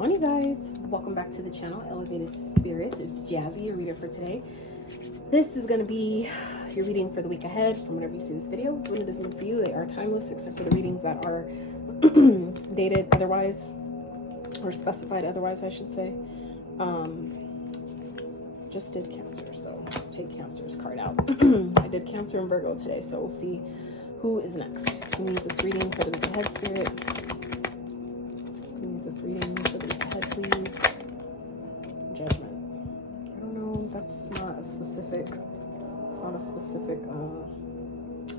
on, you guys? Welcome back to the channel, Elevated Spirits. It's Jazzy, your reader for today. This is going to be your reading for the week ahead from whenever you see this video. So when it is meant for you, they are timeless, except for the readings that are dated otherwise, or specified otherwise, I should say. Just did Cancer, so let's take Cancer's card out. I did Cancer and Virgo today, so we'll see who is next. Who needs this reading for the week ahead, Spirit? Who needs this reading for the week ahead, please? Judgment. I don't know, that's not a specific, it's not a specific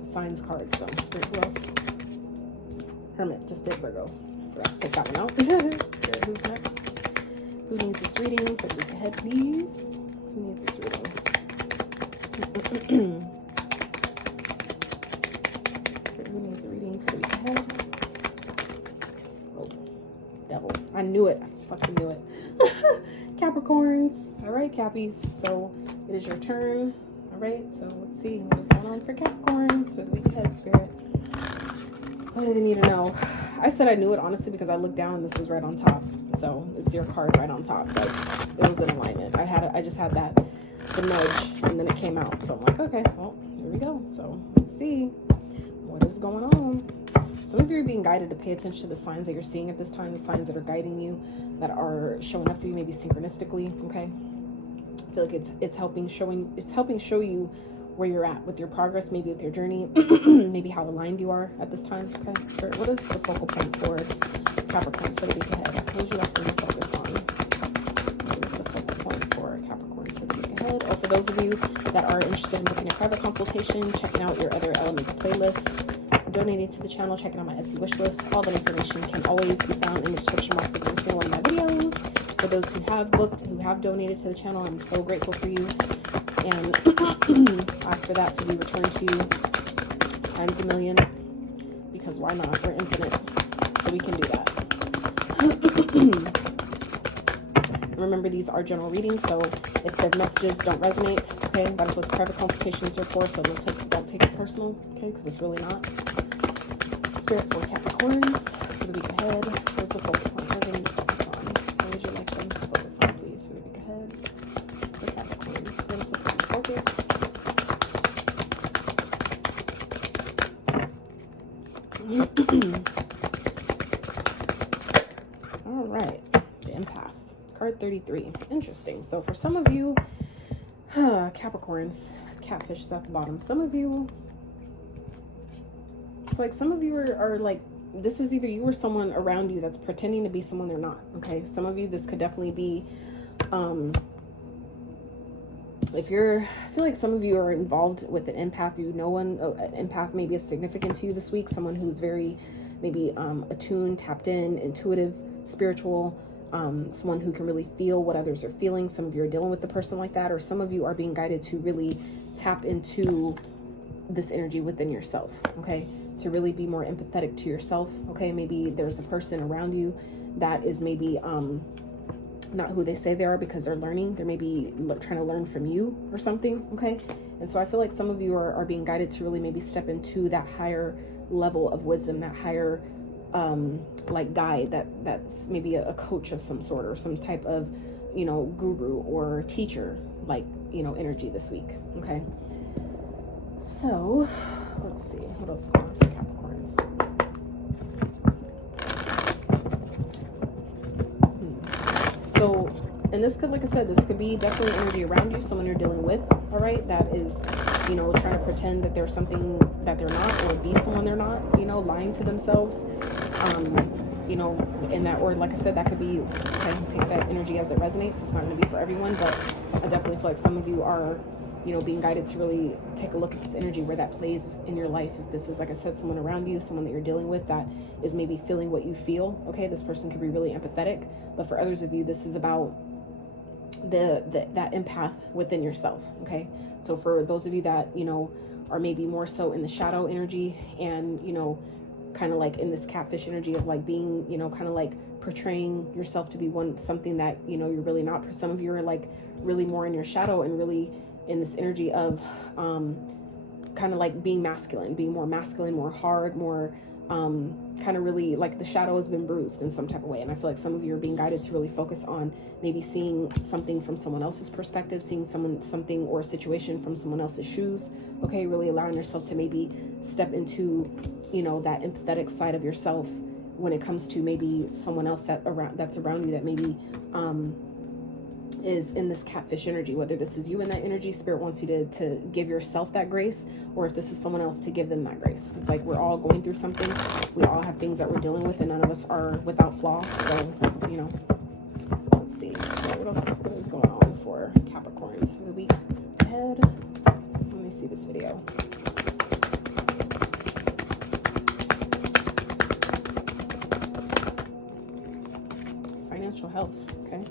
signs card, so Spirit, who else? Hermit, just did Virgo. I forgot to take that one out. Spirit, who's next? Who needs this reading for the week ahead, please? Who needs this reading? Who needs a reading for the week ahead? Oh, devil. I knew it. I fucking knew it. Capricorns. All right, Cappies. So it is your turn. All right, so let's see what is going on for Capricorns for the week ahead, Spirit. What do they need to know? I said I knew it, honestly, because I looked down and this was right on top. So it's your card right on top. Like, it was in alignment. I just had the nudge, and then it came out. So I'm like, okay, well, here we go. So let's see what is going on. Some of you are being guided to pay attention to the signs that you're seeing at this time, the signs that are guiding you, that are showing up for you, maybe synchronistically. Okay, I feel like it's helping show you where you're at with your progress, maybe with your journey, maybe how aligned you are at this time. Okay, Spirit, what is the focal point for Capricorns for the week ahead? What would you like them to focus on? What is the focal point for Capricorns for the week ahead? Or for those of you that are interested in booking a private consultation, checking out your other elements playlist, donating to the channel, checking out my Etsy wish list, all that information can always be found in the description box of every single one of my videos. For those who have booked, who have donated to the channel, I'm so grateful for you. And ask for that to be returned to you times a million, because why not? We're infinite, so we can do that. Remember, these are general readings, so if the messages don't resonate, okay, that is what private consultations are for, so don't take it personal, okay, because it's really not. Spirit for Capricorns for the week ahead. What's the focal point? What do they need to focus on? What would you like them to focus on, please, for the week ahead? For Capricorns, what is the focus? All right, the empath, card 33. Interesting. So for some of you, Capricorns, catfish is at the bottom. Some of you, it's like some of you are like, this is either you or someone around you that's pretending to be someone they're not. Okay, some of you, this could definitely be if you're, I feel like some of you are involved with an empath. You know, an empath maybe is significant to you this week. Someone who's very maybe attuned, tapped in, intuitive, spiritual, someone who can really feel what others are feeling. Some of you are dealing with the person like that, or some of you are being guided to really tap into this energy within yourself, okay, to really be more empathetic to yourself. Okay, maybe there's a person around you that is maybe not who they say they are, because they're learning. They're maybe trying to learn from you or something. Okay, and so I feel like some of you are being guided to really maybe step into that higher level of wisdom, that higher like guide, that's maybe a coach of some sort, or some type of, you know, guru or teacher, like, you know, energy this week. Okay, so let's see what else is going on for Capricorns. So, and this could, like I said, this could be definitely energy around you, someone you're dealing with, all right, that is, you know, trying to pretend that there's something that they're not, or be someone they're not, you know, lying to themselves, you know, and that, or like I said, that could be you. Okay, take that energy as it resonates. It's not going to be for everyone, but I definitely feel like some of you are, you know, being guided to really take a look at this energy, where that plays in your life. If this is, like I said, someone around you, someone that you're dealing with that is maybe feeling what you feel, okay, this person could be really empathetic. But for others of you, this is about that empath within yourself. Okay, so for those of you that, you know, are maybe more so in the shadow energy, and, you know, kind of like in this catfish energy of like being, you know, kind of like portraying yourself to be something that, you know, you're really not. For some of you are like really more in your shadow, and really in this energy of kind of like being masculine, being more masculine, more hard, more kind of really like the shadow has been bruised in some type of way. And I feel like some of you are being guided to really focus on maybe seeing something from someone else's perspective, seeing something or a situation from someone else's shoes. Okay, really allowing yourself to maybe step into, you know, that empathetic side of yourself when it comes to maybe someone else that's around you that maybe is in this catfish energy. Whether this is you in that energy, spirit wants you to give yourself that grace, or if this is someone else, to give them that grace. It's like we're all going through something. We all have things that we're dealing with, and none of us are without flaw. So, you know, let's see. So what is going on for Capricorns for the week ahead? Let me see this video. Financial health. Okay.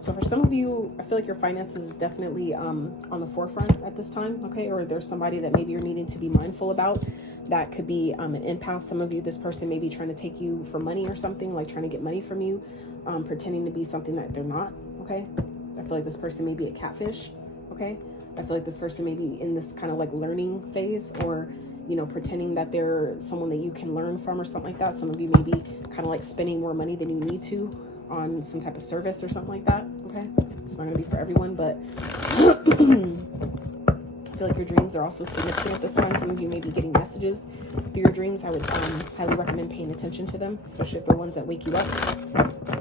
So for some of you, I feel like your finances is definitely on the forefront at this time, okay? Or there's somebody that maybe you're needing to be mindful about. That could be an empath. Some of you, this person may be trying to take you for money or something, like trying to get money from you, pretending to be something that they're not, okay? I feel like this person may be a catfish, okay? I feel like this person may be in this kind of like learning phase, or, you know, pretending that they're someone that you can learn from or something like that. Some of you may be kind of like spending more money than you need to on some type of service or something like that. Okay, it's not gonna be for everyone, but I feel like your dreams are also significant at this time. Some of you may be getting messages through your dreams. I would highly recommend paying attention to them, especially if they're ones that wake you up.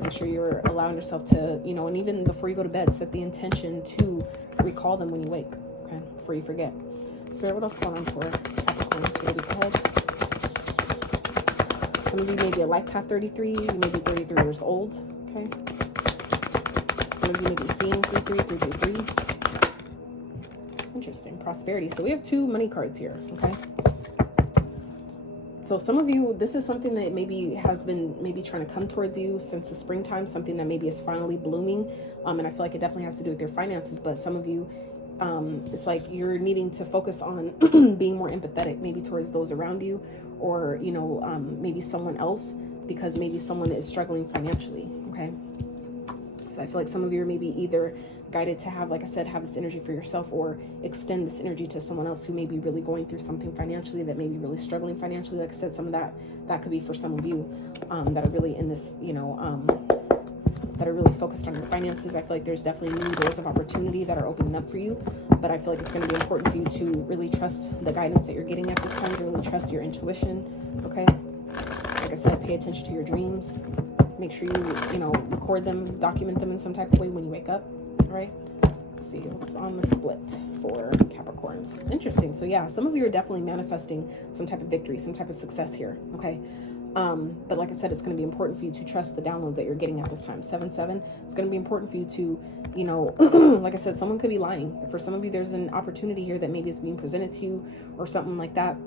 Make sure you're allowing yourself to, you know, and even before you go to bed, set the intention to recall them when you wake, okay, before you forget. Spirit, what else is going on for Capricorns for the week ahead? Some of you may be a life path 33. You may be 33 years old, okay? Some of you may be seeing 33333. Interesting. Prosperity. So we have 2 money cards here, okay? So some of you, this is something that maybe has been maybe trying to come towards you since the springtime, something that maybe is finally blooming. And I feel like it definitely has to do with your finances, but some of you, it's like you're needing to focus on being more empathetic, maybe towards those around you, or, you know, maybe someone else, because maybe someone is struggling financially, okay? So I feel like some of you are maybe either guided to have, like I said, have this energy for yourself, or extend this energy to someone else who may be really going through something financially, that may be really struggling financially. Like I said, some of that could be for some of you that are really in this, you know, that are really focused on your finances. I feel like there's definitely new doors of opportunity that are opening up for you, but I feel like it's going to be important for you to really trust the guidance that you're getting at this time, to really trust your intuition, okay? Like I said, pay attention to your dreams. Make sure you know, record them, document them in some type of way when you wake up, all right? Let's see what's on the split for Capricorns. Interesting. So yeah, some of you are definitely manifesting some type of victory, some type of success here, okay? But like I said, it's going to be important for you to trust the downloads that you're getting at this time. 7-7, it's going to be important for you to, you know, like I said, someone could be lying. For some of you, there's an opportunity here that maybe is being presented to you or something like that.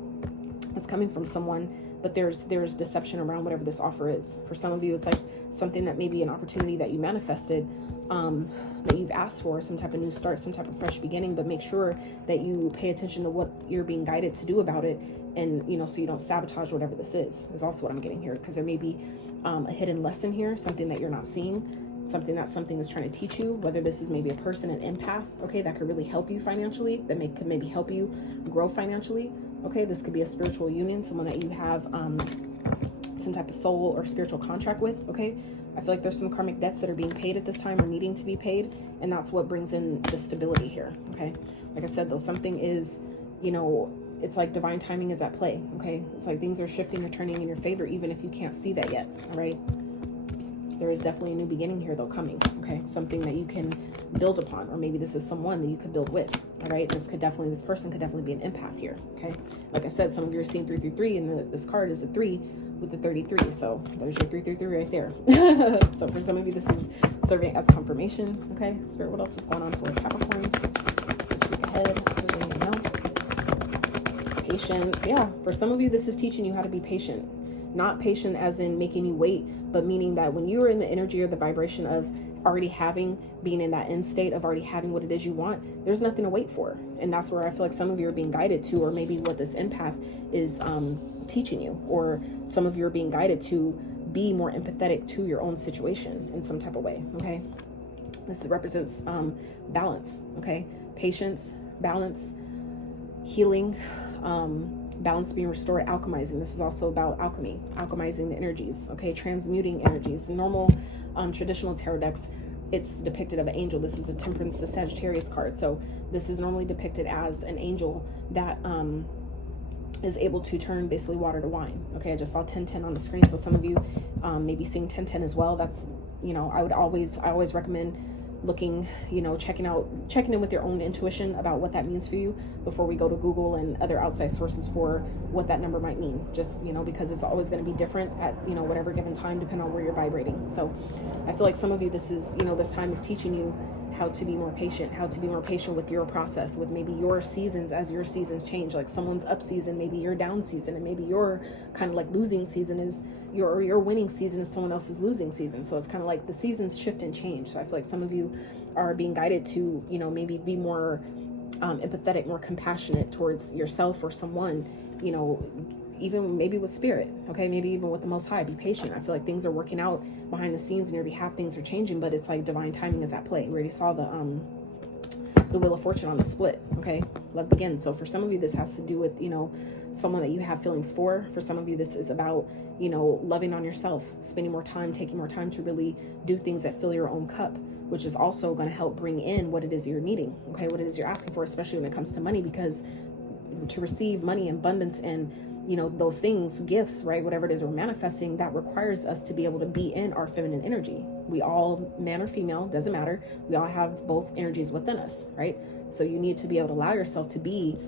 It's coming from someone, but there's deception around whatever this offer is. For some of you, it's like something that may be an opportunity that you manifested, that you've asked for, some type of new start, some type of fresh beginning, but make sure that you pay attention to what you're being guided to do about it. And, you know, so you don't sabotage whatever this is also what I'm getting here, because there may be a hidden lesson here, something that you're not seeing, something is trying to teach you, whether this is maybe a person, an empath, okay, that could really help you financially, that could maybe help you grow financially, okay? This could be a spiritual union, someone that you have some type of soul or spiritual contract with, okay? I feel like there's some karmic debts that are being paid at this time or needing to be paid, and that's what brings in the stability here, okay? Like I said, though, something is, you know, it's like divine timing is at play, okay? It's like things are shifting or turning in your favor, even if you can't see that yet, all right? There is definitely a new beginning here, though, coming, okay? Something that you can build upon, or maybe this is someone that you could build with, all right? This person could definitely be an empath here, okay? Like I said, some of you are seeing 333, and this card is a 3 with the 33, so there's your 333 right there. So for some of you, this is serving as confirmation, okay? Spirit, what else is going on for Capricorns this week ahead? Patience. Yeah, for some of you, this is teaching you how to be patient. Not patient as in making you wait, but meaning that when you are in the energy or the vibration of already being in that end state of already having what it is you want, there's nothing to wait for. And that's where I feel like some of you are being guided to, or maybe what this empath is teaching you, or some of you are being guided to be more empathetic to your own situation in some type of way, okay? This represents balance, okay? Patience, balance, healing, balance being restored, alchemizing. This is also about alchemy, alchemizing the energies, okay? Transmuting energies. Normal traditional tarot decks, it's depicted of an angel. This is a Temperance, the Sagittarius card. So this is normally depicted as an angel that is able to turn basically water to wine. Okay, I just saw 1010 on the screen. So some of you may be seeing 1010 as well. That's, you know, I always recommend looking, you know, checking in with your own intuition about what that means for you before we go to Google and other outside sources for what that number might mean. Just, you know, because it's always going to be different at, you know, whatever given time, depending on where you're vibrating. So I feel like some of you, this is, you know, this time is teaching you how to be more patient, with your process, with maybe your seasons as your seasons change. Like someone's up season, maybe your down season, and maybe your kind of like losing season is your winning season is someone else's losing season. So it's kind of like the seasons shift and change. So I feel like some of you are being guided to, you know, maybe be more empathetic, more compassionate towards yourself or someone, you know, even maybe with spirit, okay, maybe even with the Most High. Be patient. I feel like things are working out behind the scenes on your behalf. Things are changing, but it's like divine timing is at play. We already saw the Wheel of Fortune on the split, okay? Love begins. So for some of you, this has to do with, you know, someone that you have feelings for. For some of you, this is about, you know, loving on yourself, spending more time, taking more time to really do things that fill your own cup, which is also going to help bring in what it is you're needing, okay? What it is you're asking for, especially when it comes to money, because to receive money, abundance, and, you know, those things, gifts, right? Whatever it is we're manifesting, that requires us to be able to be in our feminine energy. We all, man or female, doesn't matter. We all have both energies within us, right? So you need to be able to allow yourself to be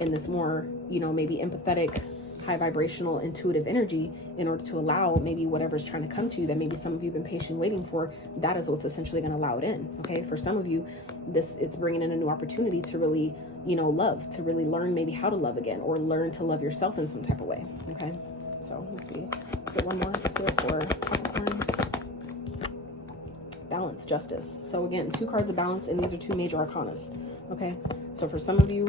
in this more, you know, maybe empathetic, high vibrational, intuitive energy in order to allow maybe whatever's trying to come to you that maybe some of you have been patiently waiting for. That is what's essentially going to allow it in. Okay. For some of you, it's bringing in a new opportunity to really, you know, love, to really learn maybe how to love again, or learn to love yourself in some type of way. Okay. So let's see. Let's get one more. Let's do it for Capricorns. Balance, justice. So again, 2 cards of balance, and these are 2 major arcanas. Okay. So for some of you,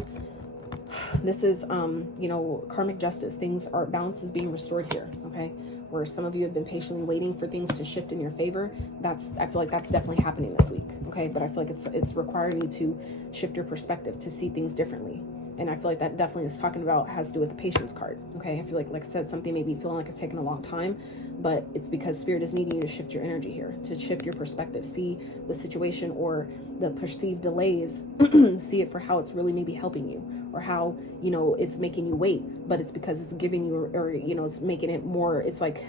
this is, you know, karmic justice. Balance is being restored here. Okay. Where some of you have been patiently waiting for things to shift in your favor. I feel like that's definitely happening this week. Okay. But I feel like it's requiring you to shift your perspective, to see things differently. And I feel like that definitely is has to do with the patience card. Okay. I feel like I said, something maybe feeling like it's taken a long time, but it's because Spirit is needing you to shift your energy here, to shift your perspective, see the situation or the perceived delays, see it for how it's really maybe helping you, or how, you know, it's making you wait, but it's because it's giving you, or, you know, it's making it more, it's like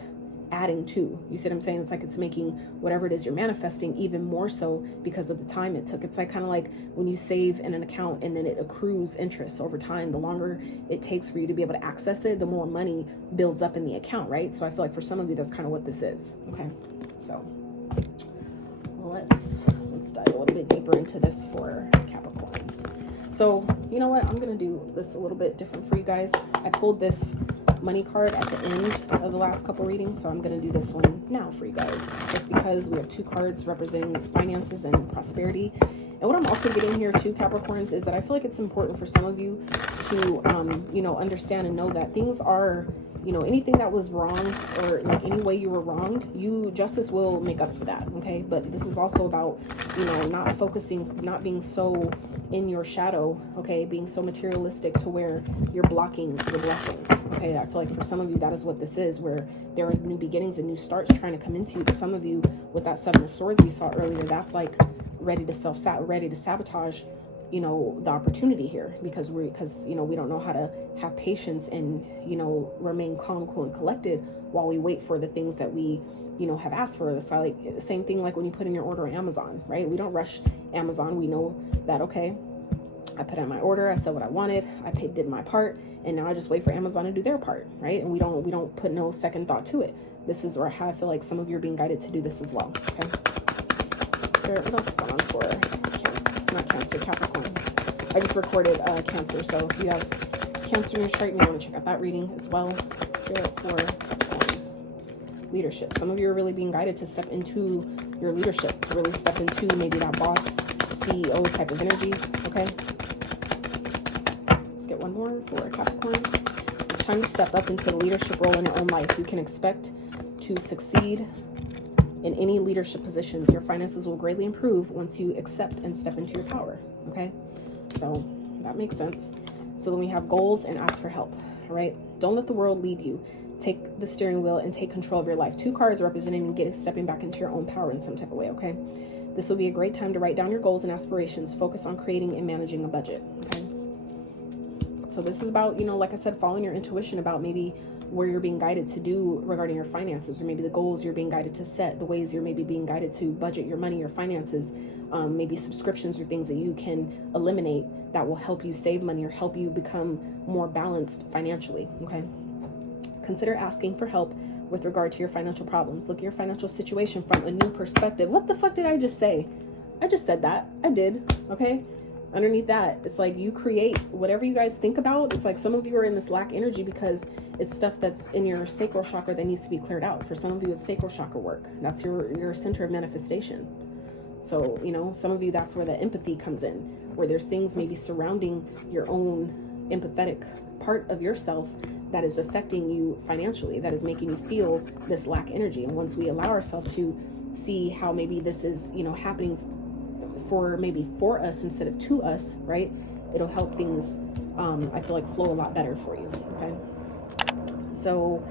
adding to, you see what I'm saying? It's like it's making whatever it is you're manifesting even more so because of the time it took. It's like kind of like when you save in an account and then it accrues interest over time. The longer it takes for you to be able to access it, the more money builds up in the account, right? So I feel like for some of you, that's kind of what this is. Okay, so let's dive a little bit deeper into this for Capricorns. So you know what, I'm gonna do this a little bit different for you guys. I pulled this money card at the end of the last couple readings, so I'm going to do this one now for you guys, just because we have 2 cards representing finances and prosperity. And what I'm also getting here too, Capricorns, is that I feel like it's important for some of you to you know, understand and know that things are, you know, anything that was wrong, or like any way you were wronged, justice will make up for that. Okay. But this is also about, you know, not being so in your shadow, okay, being so materialistic to where you're blocking your blessings. Okay. I feel like for some of you, that is what this is, where there are new beginnings and new starts trying to come into you. But some of you, with that 7 of Swords we saw earlier, that's like ready to sabotage, you know, the opportunity here, because you know, we don't know how to have patience and, you know, remain calm, cool, and collected while we wait for the things that we, you know, have asked for. It's like same thing like when you put in your order on Amazon, right? We don't rush Amazon. We know that, okay, I put in my order, I said what I wanted, did my part, and now I just wait for Amazon to do their part, right? And we don't put no second thought to it. This is where I feel like some of you are being guided to do this as well. Okay. Spirit, what else is going on for not Cancer, Capricorn? I just recorded Cancer, so if you have Cancer in your chart, you may want to check out that reading as well. Spirit for Capricorns. Leadership. Some of you are really being guided to step into your leadership, to really step into maybe that boss, CEO type of energy. Okay. Let's get one more for Capricorns. It's time to step up into the leadership role in your own life. You can expect to succeed in any leadership positions. Your finances will greatly improve once you accept and step into your power. Okay. So that makes sense. So then we have goals and ask for help. all right? Don't let the world lead you. Take the steering wheel and take control of your life. 2 cards representing stepping back into your own power in some type of way, okay? This will be a great time to write down your goals and aspirations. Focus on creating and managing a budget, okay? So this is about, you know, like I said, following your intuition about maybe where you're being guided to do regarding your finances, or maybe the goals you're being guided to set, the ways you're maybe being guided to budget your money, your finances, maybe subscriptions or things that you can eliminate that will help you save money or help you become more balanced financially, okay? Consider asking for help with regard to your financial problems. Look at your financial situation from a new perspective. What the fuck did I just say? I just said that. I did, okay? Underneath that, it's like you create whatever you guys think about. It's like some of you are in this lack energy because it's stuff that's in your sacral chakra that needs to be cleared out. For some of you, it's sacral chakra work. That's your center of manifestation. So, you know, some of you, that's where the empathy comes in, where there's things maybe surrounding your own empathetic part of yourself that is affecting you financially, that is making you feel this lack energy. And once we allow ourselves to see how maybe this is, you know, happening for us instead of to us, right? It'll help things, I feel like, flow a lot better for you, okay? So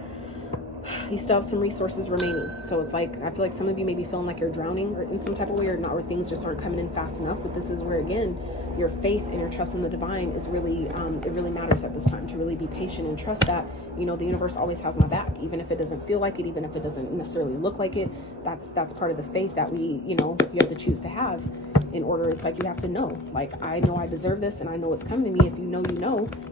you still have some resources remaining. So it's like, I feel like some of you may be feeling like you're drowning or in some type of way, or not, or things just aren't coming in fast enough. But this is where, again, your faith and your trust in the divine is really, it really matters at this time, to really be patient and trust that, you know, the universe always has my back, even if it doesn't feel like it, even if it doesn't necessarily look like it. That's part of the faith that we, you know, you have to choose to have in order. It's like, you have to know, like, I know I deserve this and I know it's coming to me. If you know,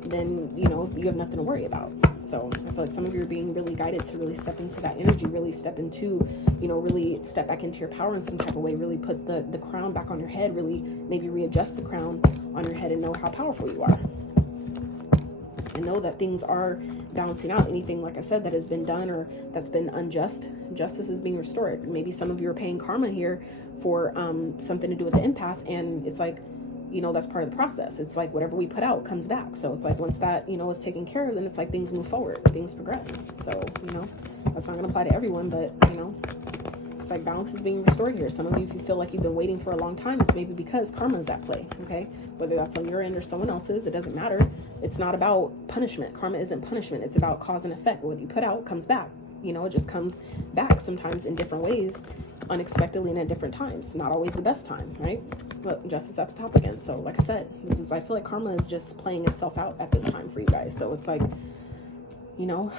then, you know, you have nothing to worry about. So I feel like some of you are being really guided to really step into that energy, really step into, you know, really step back into your power in some type of way, really put the crown back on your head, really maybe readjust the crown on your head and know how powerful you are. And know that things are balancing out. Anything, like I said, that has been done or that's been unjust, justice is being restored. Maybe some of you are paying karma here for something to do with the empath, and it's like, you know, that's part of the process. It's like whatever we put out comes back. So it's like once that, you know, is taken care of, then it's like things move forward, things progress. So, you know, that's not going to apply to everyone, but, you know, it's like balance is being restored here. Some of you, if you feel like you've been waiting for a long time, it's maybe because karma is at play, okay? Whether that's on your end or someone else's, it doesn't matter. It's not about punishment. Karma isn't punishment. It's about cause and effect. What you put out comes back. You know, it just comes back sometimes in different ways, unexpectedly and at different times. Not always the best time, right? But justice at the top again. So like I said, I feel like karma is just playing itself out at this time for you guys. So it's like, you know,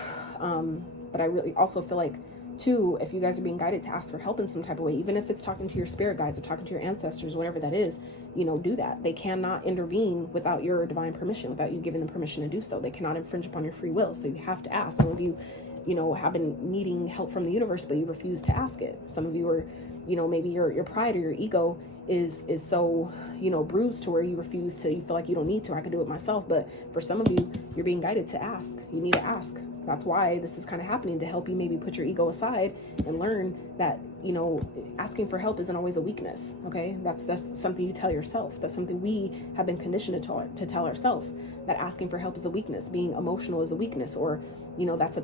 but I really also feel like too, if you guys are being guided to ask for help in some type of way, even if it's talking to your spirit guides or talking to your ancestors, whatever that is, you know, do that. They cannot intervene without your divine permission, without you giving them permission to do so. They cannot infringe upon your free will. So you have to ask. Some of you, you know, have been needing help from the universe, but you refuse to ask it. Some of you are, you know, maybe your pride or your ego is so, you know, bruised to where you refuse to, you feel like you don't need to, I could do it myself. But for some of you, you're being guided to ask. You need to ask. That's why this is kind of happening, to help you maybe put your ego aside and learn that, you know, asking for help isn't always a weakness. Okay. That's something you tell yourself. That's something we have been conditioned to tell ourselves, that asking for help is a weakness. Being emotional is a weakness, or, you know, that's a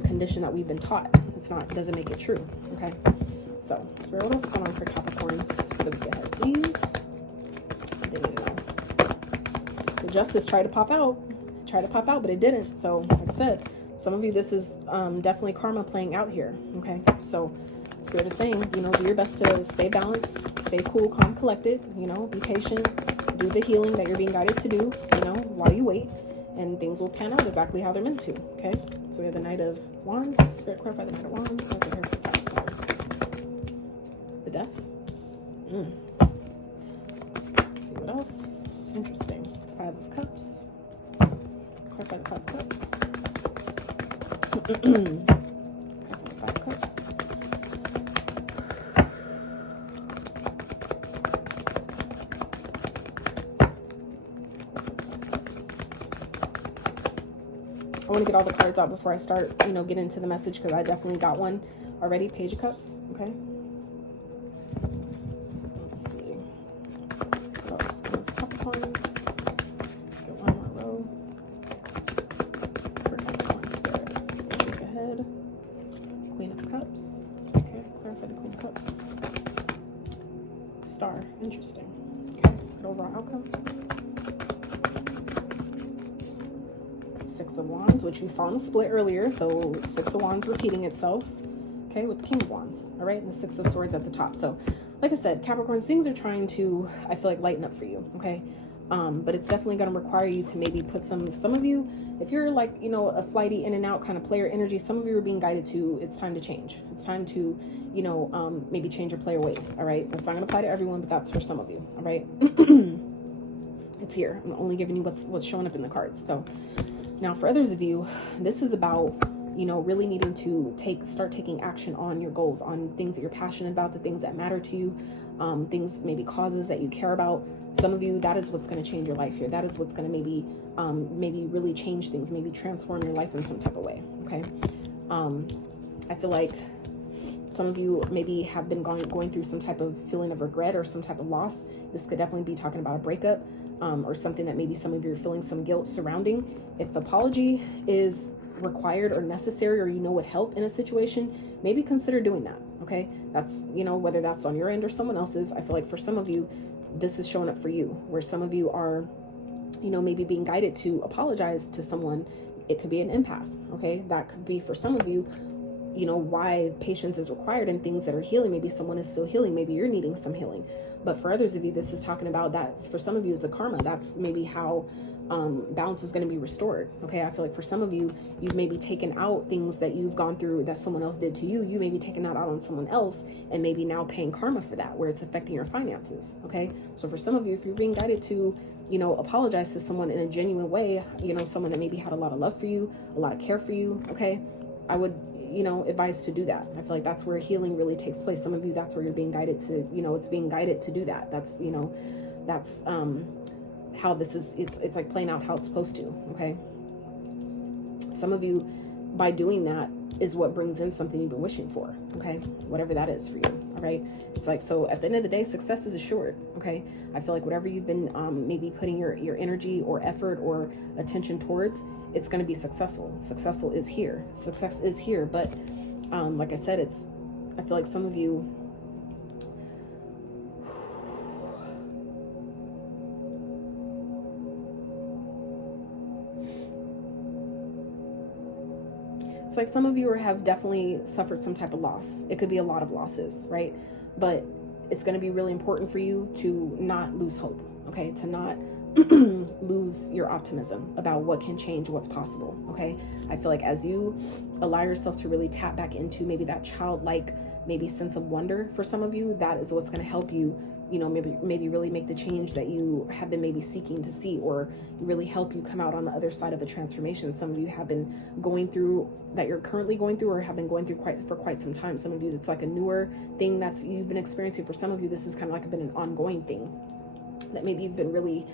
condition that we've been taught. It doesn't make it true. Okay. So, Spirit, what else is going on for Capricorns for the week ahead, please? They need to know. The Justice tried to pop out, but it didn't. So, like I said, some of you, this is definitely karma playing out here. Okay, so Spirit is saying, you know, do your best to stay balanced, stay cool, calm, collected. You know, be patient, do the healing that you're being guided to do. You know, while you wait, and things will pan out exactly how they're meant to. Okay, so we have the Knight of Wands. Spirit, clarify the Knight of Wands. What's it here for Capricorns? The Death. Let's see what else. Interesting. 5 of Cups. Clarify the 5 of Cups. Clarify the 5 of Cups. I want to get all the cards out before I start, you know, get into the message, because I definitely got one already. Page of Cups. Okay. Let's see. What else? Capricorns. Let's get one more row. For Capricorn Spirit. Look ahead. Queen of Cups. Okay. Clarify the Queen of Cups. Star. Interesting. Okay. Let's get overall outcome. Six of Wands, which we saw in the split earlier. So Six of Wands repeating itself. Okay, with the King of Wands. All right, and the Six of Swords at the top. So like I said, Capricorns, things are trying to, I feel like, lighten up for you. Okay. But it's definitely going to require you to maybe put some of you, if you're like, you know, a flighty in and out kind of player energy, some of you are being guided to, it's time to change. It's time to, you know, maybe change your player ways. All right. That's not going to apply to everyone, but that's for some of you. All right. It's here. I'm only giving you what's showing up in the cards. So now for others of you, this is about, you know, really needing to start taking action on your goals, on things that you're passionate about, the things that matter to you, things, maybe causes that you care about. Some of you, that is what's going to change your life here. That is what's going to maybe really change things, maybe transform your life in some type of way. Okay. I feel like some of you maybe have been going through some type of feeling of regret or some type of loss. This could definitely be talking about a breakup, or something that maybe some of you are feeling some guilt surrounding. If apology is required or necessary, or you know would help in a situation, maybe consider doing that. Okay, that's, you know, whether that's on your end or someone else's. I feel like for some of you, this is showing up for you, where some of you are, you know, maybe being guided to apologize to someone. It could be an empath. Okay, that could be for some of you, you know, why patience is required in things that are healing. Maybe someone is still healing, maybe you're needing some healing. But for others of you, this is talking about that. For some of you, is the karma. That's maybe how balance is going to be restored. Okay, I feel like for some of you, you've maybe taken out things that you've gone through that someone else did to you. You may be taking that out on someone else, and maybe now paying karma for that, where it's affecting your finances. Okay, so for some of you, if you're being guided to, you know, apologize to someone in a genuine way, you know, someone that maybe had a lot of love for you, a lot of care for you, okay, I would, you know, advise to do that. I feel like that's where healing really takes place. Some of you, that's where you're being guided to, you know, it's being guided to do that. That's, you know, that's how this is, it's like playing out how it's supposed to. Okay, some of you, by doing that, is what brings in something you've been wishing for. Okay, whatever that is for you. All right, it's like, so at the end of the day, success is assured. Okay, I feel like whatever you've been maybe putting your energy or effort or attention towards, it's going to be successful. Successful is here. Success is here. But like I said, I feel like some of you, it's like some of you have definitely suffered some type of loss. It could be a lot of losses, right? But it's going to be really important for you to not lose hope. Okay, to not lose your optimism about what can change, what's possible. Okay, I feel like as you allow yourself to really tap back into maybe that childlike, maybe sense of wonder, for some of you, that is what's going to help you, you know, maybe really make the change that you have been maybe seeking to see, or really help you come out on the other side of a transformation. Some of you have been going through, that you're currently going through, or have been going through for quite some time. Some of you, it's like a newer thing that's you've been experiencing. For some of you, this is kind of like been an ongoing thing that maybe you've been really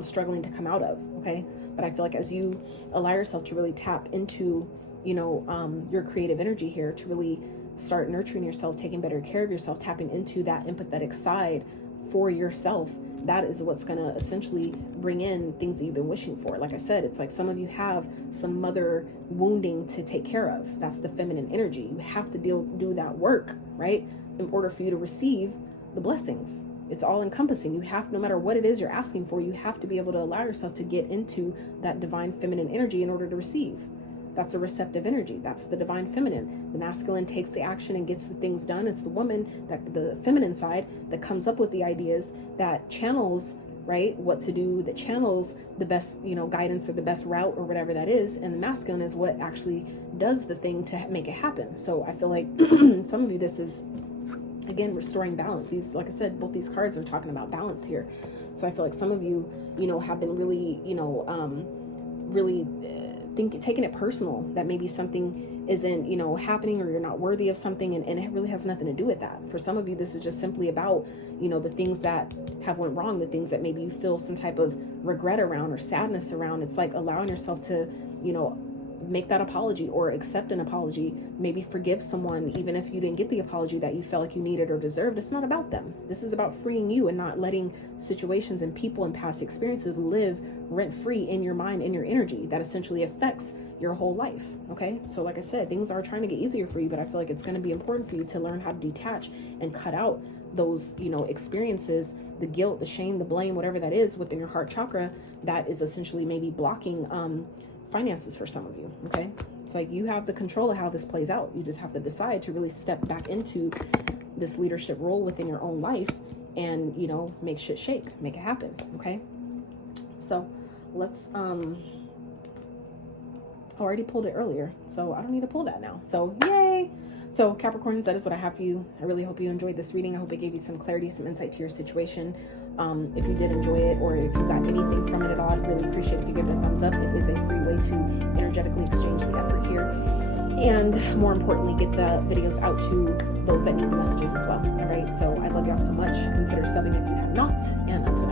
struggling to come out of. Okay, but I feel like as you allow yourself to really tap into, you know, your creative energy here, to really start nurturing yourself, taking better care of yourself, tapping into that empathetic side for yourself, that is what's going to essentially bring in things that you've been wishing for. Like I said, it's like some of you have some mother wounding to take care of. That's the feminine energy. You have to do that work, right, in order for you to receive the blessings. It's all encompassing. You have, no matter what it is you're asking for, you have to be able to allow yourself to get into that divine feminine energy in order to receive. That's a receptive energy. That's the divine feminine. The masculine takes the action and gets the things done. It's the woman, that the feminine side, that comes up with the ideas, that channels, right, what to do, that channels the best, you know, guidance or the best route or whatever that is. And the masculine is what actually does the thing to make it happen. So I feel like some of you, this is, again, restoring balance. These, like I said, both these cards are talking about balance here. So I feel like some of you, you know, have been really, you know, taking it personal, that maybe something isn't, you know, happening, or you're not worthy of something, and it really has nothing to do with that. For some of you, this is just simply about, you know, the things that have went wrong, the things that maybe you feel some type of regret around or sadness around. It's like allowing yourself to, you know, make that apology or accept an apology, maybe forgive someone, even if you didn't get the apology that you felt like you needed or deserved. It's not about them. This is about freeing you and not letting situations and people and past experiences live rent free in your mind, in your energy, that essentially affects your whole life. Okay, so like I said, things are trying to get easier for you, but I feel like it's going to be important for you to learn how to detach and cut out those, you know, experiences, the guilt, the shame, the blame, whatever that is within your heart chakra, that is essentially maybe blocking finances for some of you, okay? It's like you have the control of how this plays out. You just have to decide to really step back into this leadership role within your own life and, you know, make shit shake, make it happen, okay? So let's, I already pulled it earlier, so I don't need to pull that now. So yay! So Capricorns, that is what I have for you. I really hope you enjoyed this reading. I hope it gave you some clarity, some insight to your situation. If you did enjoy it, or if you got anything from it at all, I'd really appreciate if you give it a thumbs up. It is a free way to energetically exchange the effort here. And more importantly, get the videos out to those that need the messages as well. All right. So I love y'all so much. Consider subbing if you have not. And until next time.